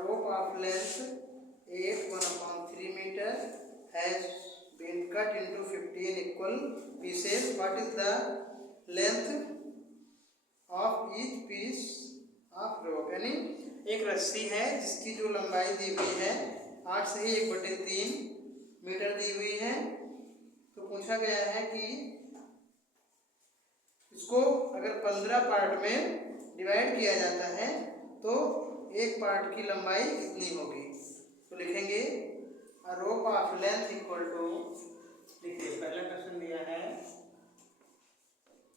rope of length 8 1/3 meter has been cut into 15 equal pieces. What is the length of each piece of rope? यानी एक रस्सी है जिसकी जो लंबाई दी हुई है 8 से ही 1/3 मीटर दी हुई है। तो पूछा गया है कि इसको अगर 15 पार्ट में डिवाइड किया जाता है तो एक पार्ट की लंबाई कितनी होगी। तो लिखेंगे a rope of length equal to, देखिए पहला क्वेश्चन दिया है,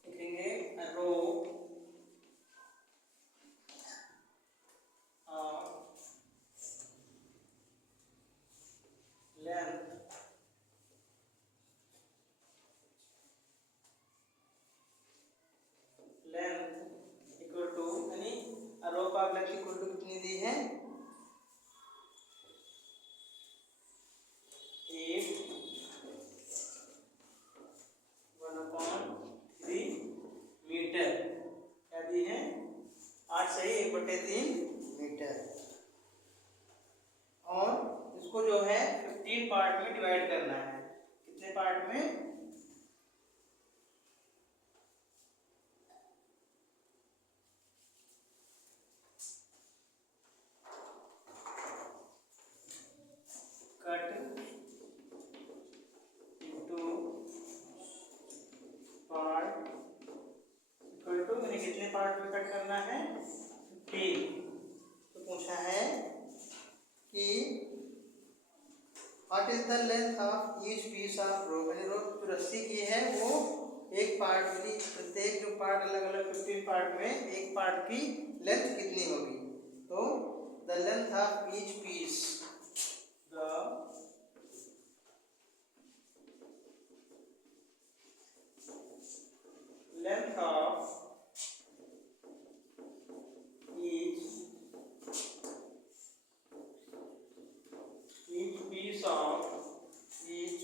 लिखेंगे a rope of length equal to, यानी rope of length equal to कितनी दी है 8 1/3 मीटर, क्या दी है 8 से ही 1/3 मीटर। और इसको जो है 15 पार्ट में डिवाइड करना है। कितने पार्ट में, cut into part equal to, यानी कितने पार्ट में कट करना है 15। तो पूछा है कि what is the length of each piece of rope, यानी रोप जो रस्सी की है वो एक पार्ट की, प्रत्येक जो पार्ट अलग अलग 15 पार्ट में एक पार्ट की लेंथ कितनी होगी। तो the length of each piece, the length of each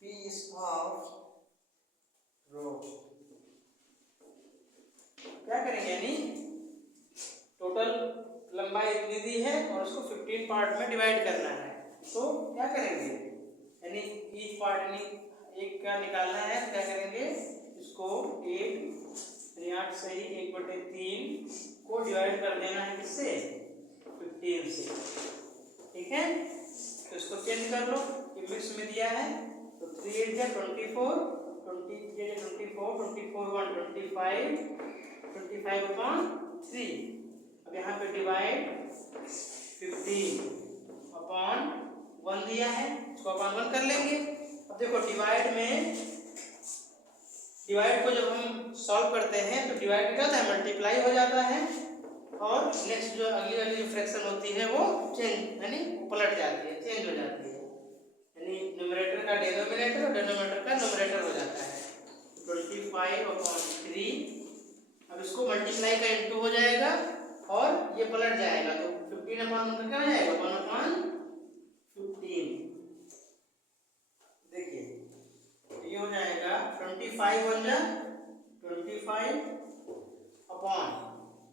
piece of rope, क्या करेंगे, यानी टोटल लंबाई इतनी दी है और उसको 15 पार्ट में डिवाइड करना है। तो क्या करेंगे, यानी ईच पार्ट यानी एक का निकालना है, क्या करेंगे इसको 8 से ही 1/3 को डिवाइड कर देना है, किससे 15 से, ठीक है। तो इसको चेंज कर लो, ये मिक्स में दिया है तो 3 8 जा 24, 24 24 1 25 25/3। अब यहाँ पे डिवाइड 15/1 दिया है, इसको अपन 1 कर लेंगे। अब देखो डिवाइड में, डिवाइड को जब हम सॉल्व करते हैं तो डिवाइड क्या होता है, मल्टीप्लाई हो जाता है, और नेक्स्ट जो अगली वाली जो फ्रैक्शन होती है वो चेंज यानी पलट जाती है, चेंज हो जाती है, यानी न्यूमरेटर का डिनोमिनेटर और डिनोमिनेटर का न्यूमरेटर हो जाता है। 25/3, अब इसको मल्टीप्लाई का इनटू हो जाएगा और ये पलट जाएगा, तो 15/1 क्या हो जाएगा 1/15। देखिए ये हो जाएगा 25 1 जा 25 अपॉन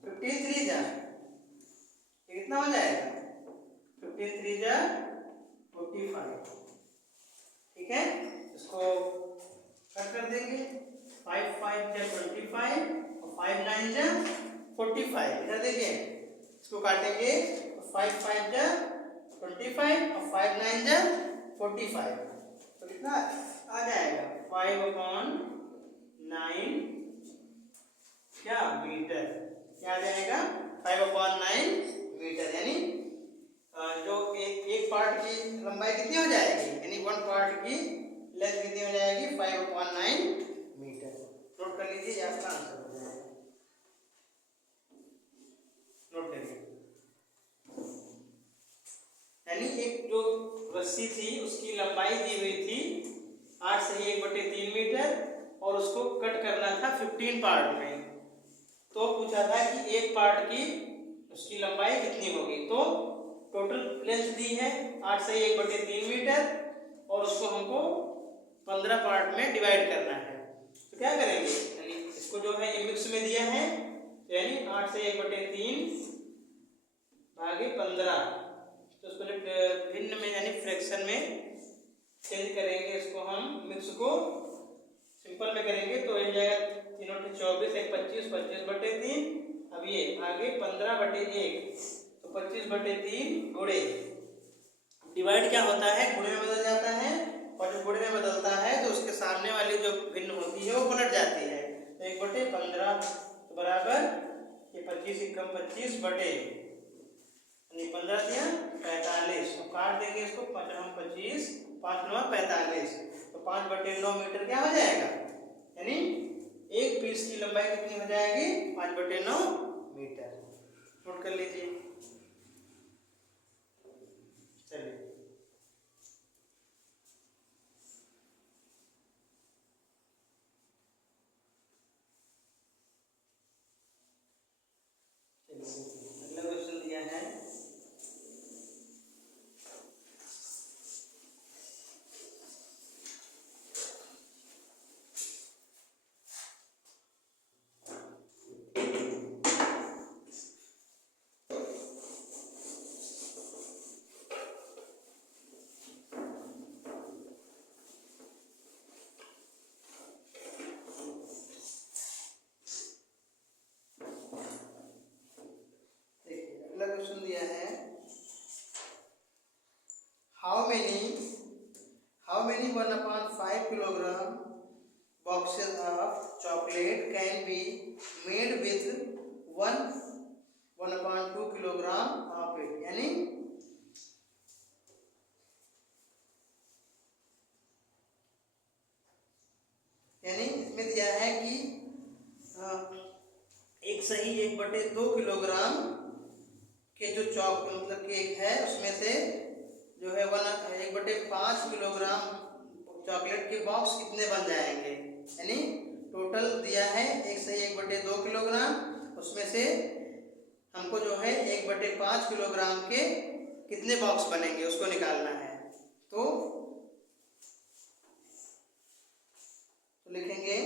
15 3 जा, ये कितना हो जाएगा 15 3 जा 45, ठीक है। इसको कट कर देंगे, 5 5 जा 25 और 5 9 जा 45। इधर देखिए इसको काटेंगे तो 5 5 जा 25 और 5 9 जा 45, तो कितना आ जाएगा 5/9 क्या मीटर, क्या आ जाएगा 5/9 मीटर, यानी जो एक पार्ट की लंबाई कितनी हो जाएगी, यानी 1 पार्ट की लेंथ कितनी हो जाएगी 5/9 मीटर। नोट कर लीजिए, ये आपका आंसर हो जाएगा, नोट करिए। यानी एक जो रस्सी थी उसकी लंबाई दी हुई थी 8 से 1/3 मीटर और उसको कट करना था 15 पार्ट में। तो पूछा था कि एक पार्ट की उसकी लंबाई कितनी होगी। तो टोटल लेंथ दी है 8 से 1/3 मीटर और उसको हमको 15 पार्ट में डिवाइड करना है। तो क्या करेंगे, यानी इसको जो है मिक्स में दिया है, तो यानी 8 से 1/3 भागे आगे 15, तो उसको जब भिन्न में यानी फ्रैक्शन में चेंज करेंगे, इसको हम मिक्स को सिंपल में करेंगे तो ये जाएगा 3 24, 1 25, 25/3। अब ये आगे 15/1, तो 25/3 गुणे डिवाइड क्या होता है, गुणे में बदल जाता है, और जो गुणे में बदलता है तो उसके सामने वाली जो भिन्न होती है वो पलट जाती है। तो 1/15 बराबर ये 25 कम 25 बटे 15 दिया 45, तो काट देंगे इसको, 5 हम 25 5 9 45, तो 5/9 मीटर क्या हो जाएगा, यानी एक पीस की लंबाई कितनी हो जाएगी, 5/9 मीटर। नोट कर लीजिए। चलिए अगला क्वेश्चन दिया है, क्वेश्चन दिया है, how many 1/5 kilogram boxes of chocolate can be made with 1/2 kilogram of it, यानी इसमें दिया है कि एक सही 1/2 किलोग्राम के जो मतलब केक है उसमें से जो है 1/5 किलोग्राम चॉकलेट के बॉक्स कितने बन जाएंगे, यानी टोटल दिया है एक सही 1/2 किलोग्राम, उसमें से हमको जो है 1/5 किलोग्राम के कितने बॉक्स बनेंगे उसको निकालना है। तो लिखेंगे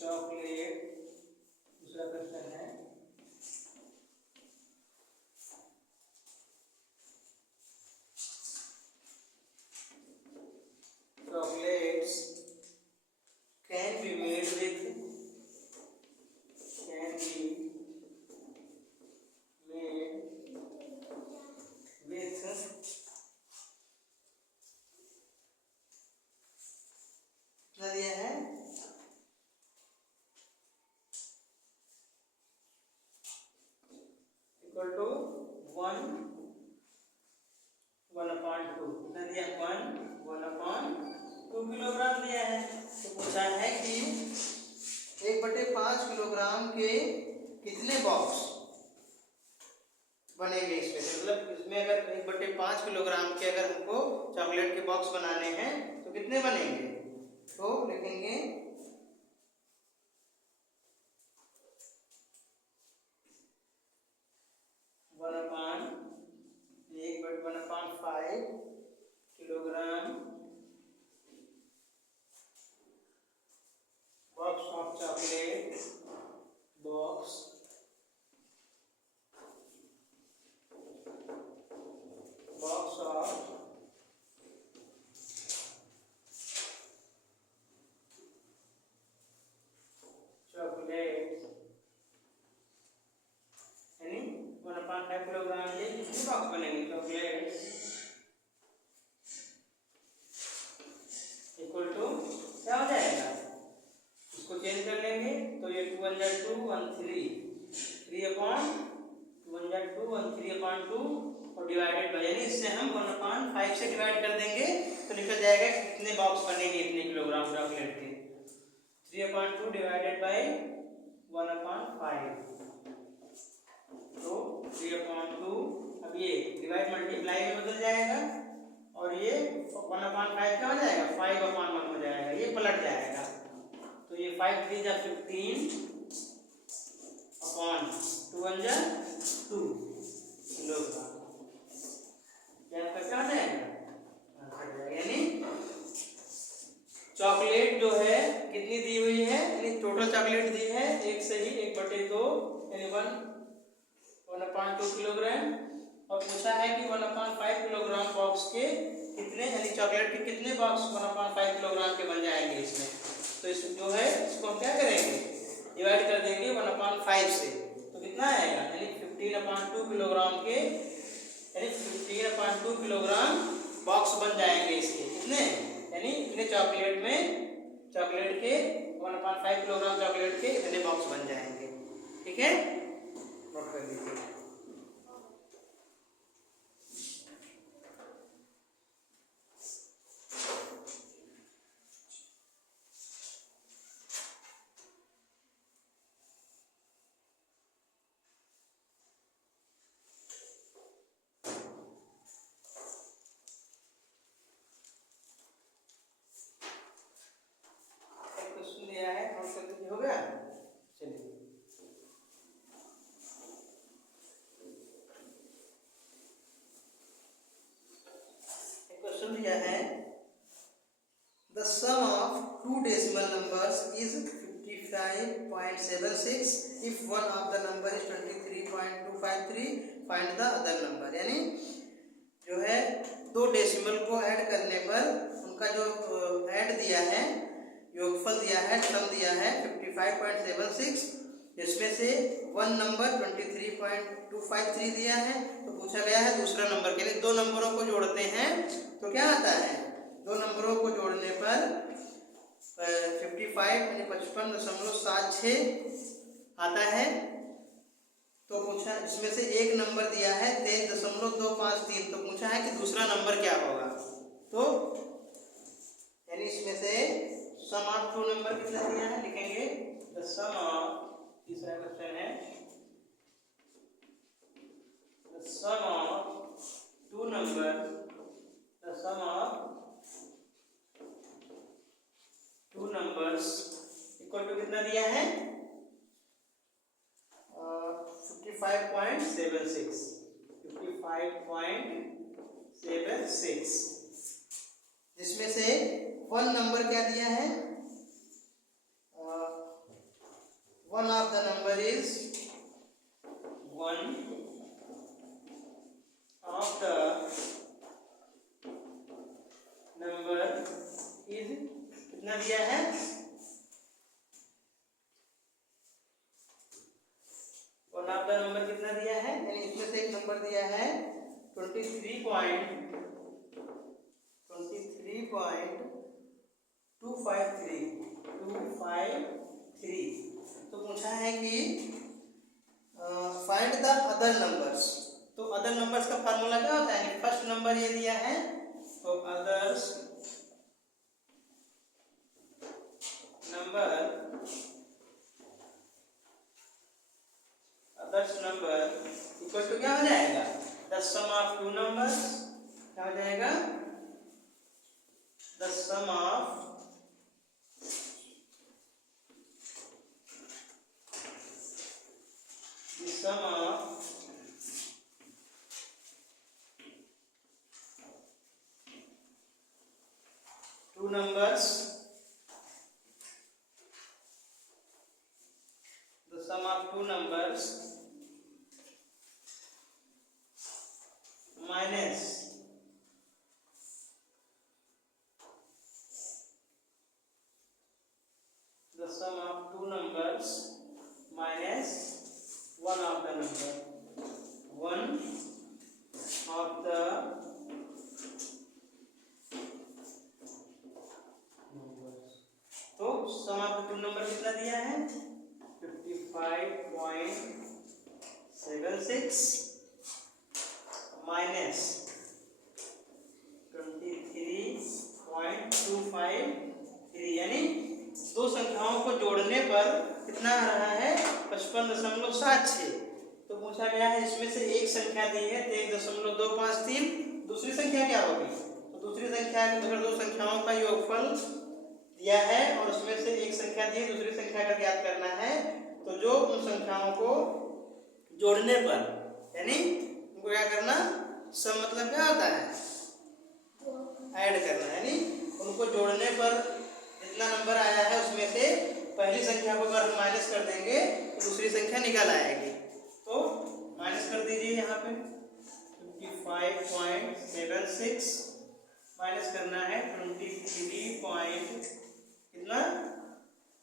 चॉकलेट, दूसरा क्वेश्चन है chocolates can be made with कितना दिया है, इक्वल टू 1/2, कितना दिया 1/2 किलोग्राम दिया है। तो पूछा है कि 1/5 किलोग्राम के कितने बॉक्स बनेंगे इसमें, मतलब इसमें अगर 1/5 किलोग्राम के अगर हमको चॉकलेट के बॉक्स बनाने हैं तो कितने बनेंगे, तो लिखेंगे 1/5 kilogram box of chocolate box of chocolate, यानी 1/5 किलोग्राम के कितने बॉक्स बनेंगे चॉकलेट, इक्वल टू क्या हो जाएगा, इसको चेंज कर लेंगे तो ये 2 1 2 1 3 3/2 और डिवाइडेड बाय, यानी इससे हम 1/5 से डिवाइड कर देंगे तो निकल जाएगा कितने बॉक्स बनेंगे इतने किलोग्राम चॉकलेट के, 3/2 डिवाइडेड बाय 1/5, तो 3/2, अब ये डिवाइड मल्टीप्लाई में बदल जाएगा और ये 1/5 क्या हो जाएगा 5/1 हो जाएगा, ये पलट जाएगा, तो ये 5 3 जा 15 अपॉन 2 1 जा 2 किलोग्राम, चॉकलेट दी है, एक से ही 1/2 यानी 1/2 किलोग्राम, और पूछा है कि 1/5 किलोग्राम बॉक्स के कितने यानी चॉकलेट के कितने बॉक्स 1/5 किलोग्राम के बन जाएंगे इसमें। तो इस जो है इसको हम क्या करेंगे, डिवाइड कर देंगे 1/5 से, तो कितना आएगा यानी 15/2 किलोग्राम के यानी 15/2 किलोग्राम बॉक्स बन जाएंगे इसके कितने, यानी इतने चॉकलेट में चॉकलेट के 1/5 किलोग्राम चॉकलेट के इतने बॉक्स बन जाएंगे। ठीक है, नोट कर लीजिए। हो गया, चलिए एक क्वेश्चन दिया है, the sum of 2 decimal numbers is 55.76 if one of the number is 23.253 find the other number. यानी जो है 2 डेसिमल को ऐड करने पर उनका जो ऐड दिया है, योगफल दिया है, सम दिया है 55.76, जिसमें से वन नंबर 23.253 दिया है। तो पूछा गया है दूसरा नंबर के लिए 2 नंबरों को जोड़ते हैं तो क्या आता है, 2 नंबरों को जोड़ने पर 55 यानी 55.76 आता है। तो पूछा इसमें से एक नंबर दिया है 23.253, तो पूछा है कि दूसरा नंबर क्या होगा। तो यानी इसमें से सम ऑफ 2 नंबर कितना दिया है, लिखेंगे द सम ऑफ, तीसरा क्वेश्चन है, the sum of 2 number, the sum of 2 numbers equal to कितना दिया है 55.76, 55.76, जिसमें से वन नंबर क्या दिया है, one of the number is, one of the number is कितना दिया है, वन ऑफ द नंबर कितना दिया है, यानी इसमें से एक नंबर दिया है 23.253, तो पूछा है कि फाइंड द अदर नंबर्स। तो अदर नंबर्स का फार्मूला क्या होता है, फर्स्ट नंबर ये दिया है तो others number, others number equal to क्या हो जाएगा, द सम ऑफ 2 नंबर्स, क्या हो जाएगा, the sum of sum of 2 numbers, the sum of 2 numbers minus the sum of 2 numbers minus one of the number, one of the numbers। तो सम of 2 number कितना दिया है 55.76 माइनस 23.253, यानी 2 संख्याओं को जोड़ने पर कितना आ रहा है 55.76। तो पूछा गया है इसमें से एक संख्या दी है 1.253, दूसरी संख्या क्या होगी, तो दूसरी संख्या अगर 2 संख्याओं का योगफल दिया है और उसमें से एक संख्या दी है दूसरी संख्या का ज्ञात करना है, तो जो उन संख्याओं को जोड़ने पर यानी उनको क्या करना, सम मतलब क्या होता है ऐड करना, यानी उनको जोड़ने पर जितना नंबर आया है उसमें से पहली संख्या को अगर हम माइनस कर देंगे तो दूसरी संख्या निकल आएगी। तो माइनस कर दीजिए यहाँ पे 55.76 माइनस करना है 23 कितना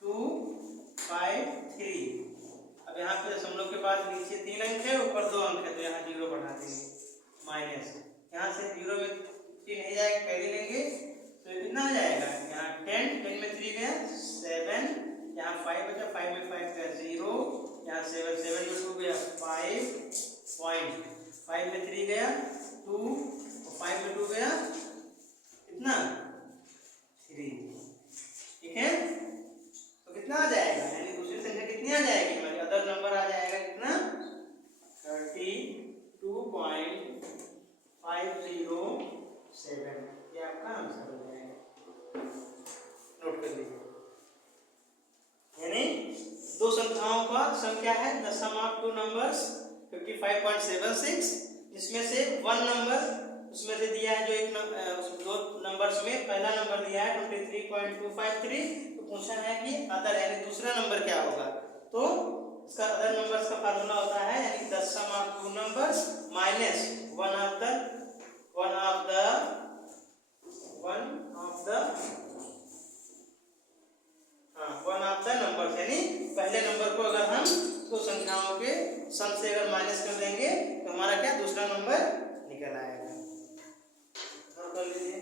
253। अब यहाँ पे दशमलव के बाद नीचे 3 अंक है, ऊपर 2 अंक है, तो यहाँ 0 बढ़ा देंगे माइनस। यहाँ से 0 में 3 नहीं जाएगा, कैरी लेंगे तो कितना हो जाएगा, यहाँ 10 में 3 गया 7, यहाँ 5 बचा, 5 में 5 गया 0, यहाँ 7 में 2 गया 5 में 3 गया 2, 5 में 2 गया कितना 3। ठीक है, तो कितना आ जाएगा, यानी दूसरी संख्या कितनी आ जाएगी हमारी, अदर नंबर आ जाएगा कितना 32.507। ये आपका आंसर हो जाएगा, नोट कर लीजिए। यानी दो संख्याओं का सम क्या है, the sum of two numbers 55.76, जिसमें से वन नंबर उसमें से दिया है जो एक दो नंबर्स में पहला नंबर दिया है 23.253, तो पूछा है कि अदर यानी दूसरा नंबर क्या होगा। तो इसका अदर नंबर्स का फार्मूला होता है यानी the sum of two numbers minus one of the numbers, यानी पहले नंबर को अगर हम दो संख्याओं के सम से अगर माइनस कर देंगे तो हमारा क्या दूसरा नंबर निकल आएगा। नोट कर लीजिए।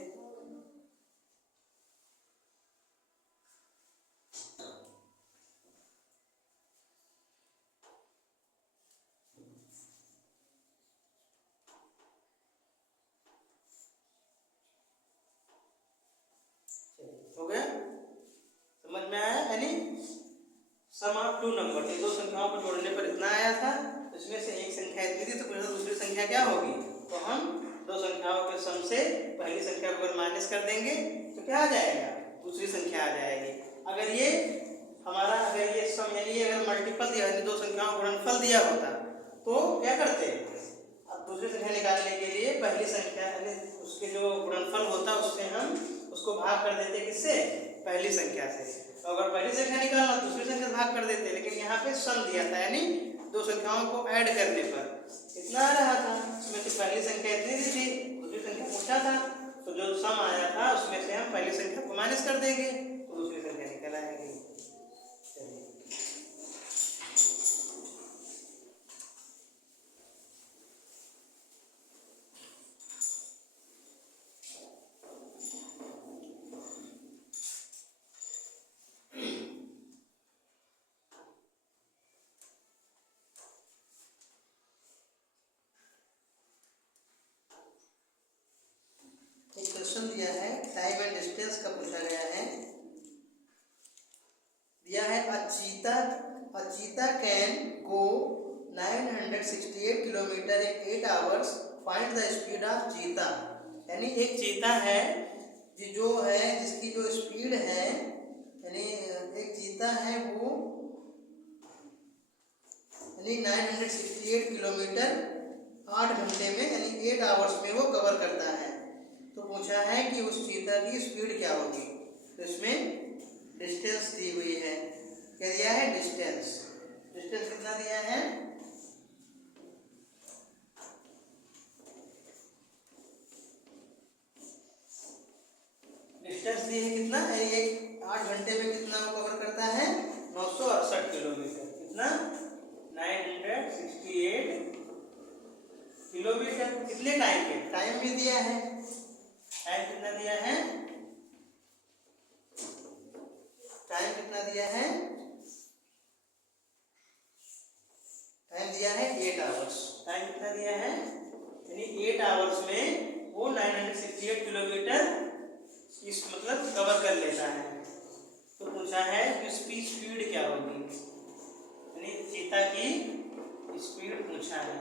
हो गया, समझ में आया, यानी सम ऑफ टू नंबर, ये दो संख्याओं को जोड़ने पर इतना आया था, इसमें से एक संख्या इतनी थी, तो दूसरी संख्या क्या होगी, तो हम दो संख्याओं के सम से पहली संख्या को अगर माइनस कर देंगे तो क्या आ जाएगा, दूसरी संख्या आ जाएगी। अगर ये सम यानी ये अगर मल्टीपल दिया, दो संख्याओं को गुणनफल दिया होता तो क्या करते, अब दूसरी संख्या निकालने के लिए पहली संख्या यानी उसके जो गुणनफल होता उससे हम उसको भाग कर देते, किससे, पहली संख्या से। तो अगर पहली संख्या निकालना दूसरी संख्या से भाग कर देते, लेकिन यहाँ पे सम दिया था यानी दो संख्याओं को ऐड करने पर इतना आ रहा था, उसमें से पहली संख्या इतनी थी, दूसरी संख्या पूछा था, तो जो सम आया था उसमें से हम पहली संख्या को माइनस कर देंगे तो दूसरी संख्या निकल आएगी। क्वेश्चन दिया है, टाइम एंड डिस्टेंस का पूछा गया है, दिया है अ चीता can go 968 kilometre in 8 hours, find the speed of चीता। यानी एक चीता है जो है जिसकी जो स्पीड है, यानी एक चीता है वो यानी 968 किलोमीटर 8 घंटे में यानी 8 आवर्स में वो कवर करता है। तो पूछा है कि उस चीता की स्पीड क्या होगी, तो इसमें डिस्टेंस दी हुई है, क्या दिया है, डिस्टेंस कितना दिया है, डिस्टेंस दी है कितना, एक 8 घंटे में कितना वो कवर करता है, 968 किलोमीटर, कितना 968 किलोमीटर, कितने टाइम पे, टाइम भी दिया है, टाइम कितना दिया है, टाइम कितना दिया है, टाइम दिया है 8 आवर्स, टाइम कितना दिया है, यानी 8 आवर्स में वो 968 किलोमीटर इस मतलब कवर कर लेता है। तो पूछा है कि उसकी स्पीड क्या होगी, यानी चीता की स्पीड पूछा है।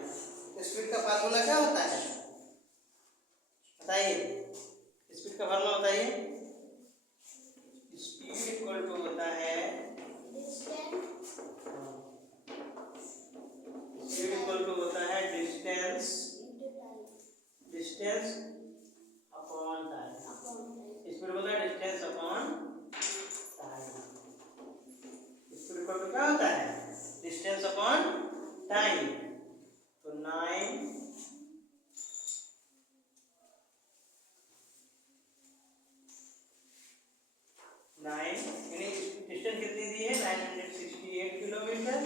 स्पीड का फार्मूला क्या होता है बताइए, स्पीड का फार्मूला बताइए, स्पीड इक्वल टू होता है डिस्टेंस अपॉन टाइम, स्पीड होता है डिस्टेंस अपॉन टाइम। 9 यानी डिस्टेंस कितनी दी है 968 किलोमीटर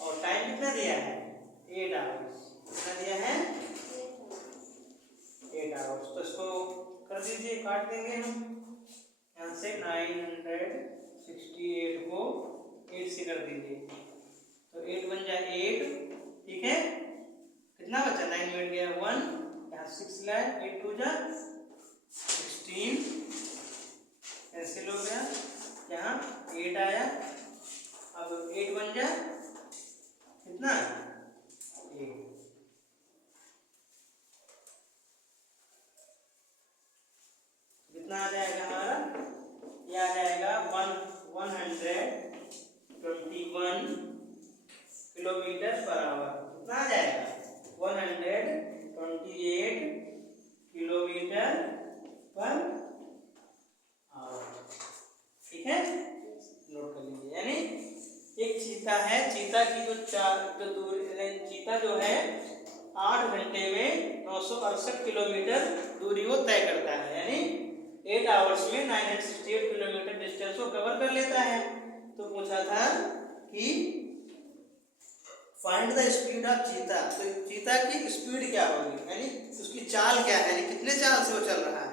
और टाइम कितना दिया है 8 आवर्स। कितना दिया है 8 आवर्स। तो इसको कर दीजिए, काट देंगे हम यहाँ से 968 को 8 से कर दीजिए तो 8 बन जाए 8। ठीक है, कितना बचा 9 मिनट गया 1 यहाँ 6 लाए 8 2 जा 16 कैंसिल हो गया यहाँ 8 आया। अब 8 बन जाए कितना 8 कितना आ जाएगा हमारा ये आ जाएगा 121 किलोमीटर पर आवर। कितना आ जाएगा 128 किलोमीटर पर आवर। ठीक है, नोट कर लीजिए। यानी एक चीता है, चीता की जो दूरी चीता जो है 8 घंटे में 968 किलोमीटर दूरी को तय करता है। यानी 8 आवर्स में 968 किलोमीटर डिस्टेंस को कवर कर लेता है। तो पूछा था कि फाइंड द स्पीड ऑफ चीता। तो चीता की स्पीड क्या होगी, यानी उसकी चाल क्या है, यानी कितने चाल से वो चल रहा है।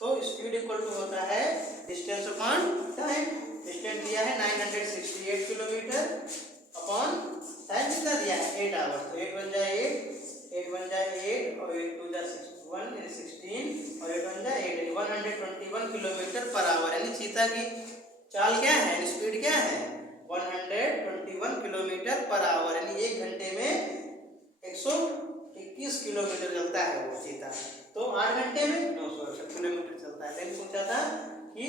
तो स्पीड इक्वल टू होता है डिस्टेंस अपॉन टाइम। डिस्टेंस दिया है 968 किलोमीटर अपॉन टाइम कितना दिया है 8 आवर्स। तो 8 बन जाए 8 बन जाए 8 और 8 2 जा 1 16 और 8 बन जाए 8 121 किलोमीटर पर आवर। यानी चीता की चाल क्या है, स्पीड क्या है 121 किलोमीटर पर आवर। यानी 1 घंटे में 121 किलोमीटर चलता है वो चीता। तो 8 घंटे में 968 किलोमीटर चलता है। लेकिन पूछा था कि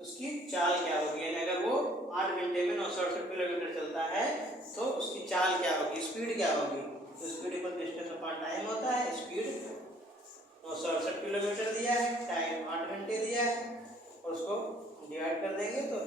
उसकी चाल क्या होगी, यानी अगर वो 8 घंटे में 968 किलोमीटर चलता है तो उसकी चाल क्या होगी, स्पीड क्या होगी। तो speed equal distance upon time होता है। स्पीड 968 किलोमीटर दिया है, टाइम 8 घंटे दिया है और उसको डिवाइड कर देंगे तो